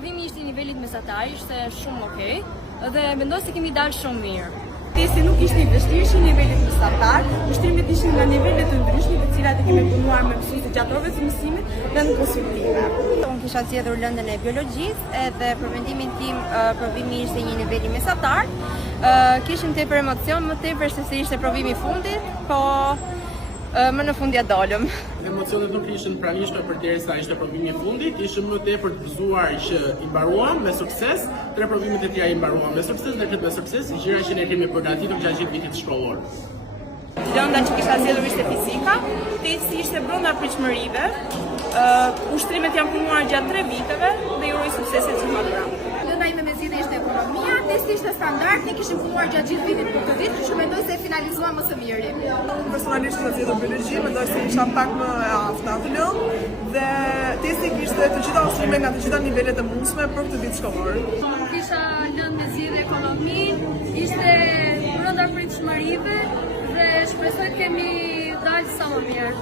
provimi ishte I nivelit mesatar, ishte shumë okay dhe mendoj se kemi dalë shumë mirë. Testi nuk ishte I vështirë, ishte I nivelit mesatar, ushtrimet ishin nga nivele të ndryshme, të cilat e kemi punuar me mësuesit gjatë orëve të mësimit dhe në konsultime. Unë kisha zgjedhur lëndën e biologjisë edhe për mendimin tim provimi ishte një niveli mesatar. Kishim tepër emocion, më tepër se ishte provimi I fundit, po më në fund ja dalëm. Emocionet nuk ishin pranishme përderisa ishte provimi I fundit, ishim më tepër të gëzuar që I mbaruam me sukses, 3 provimet e tjera I mbaruam me sukses dhe këtë me sukses, gjëra që ne kemi përgatitur gjatë gjithë vitit shkollor. Lënda që kisha zgjedhur ishte fizika, testi ishte brenda pritshmërive, ushtrimet janë punuar gjatë 3 viteve dhe I uroj sukseset që maturant. Lënda ime me zgjidhje ishte ekonomia, testi ishte standard, ne kishim punuar gjatë gjithë vitit për këtë vit, kështu mendoj se e finalizuam më së miri. Unë personalisht në zgjedhur biologji, mendoj se isha pak më e aftë atë lëndë dhe testi kishte të gjitha ushtrimet nga të gjitha nivelet e mundshme për këtë vit shkollor. Kisha lënë me zgjidhje ekonomi, ishte brenda pritshmërive dhe shpresoj të kemi dalë sa më mirë.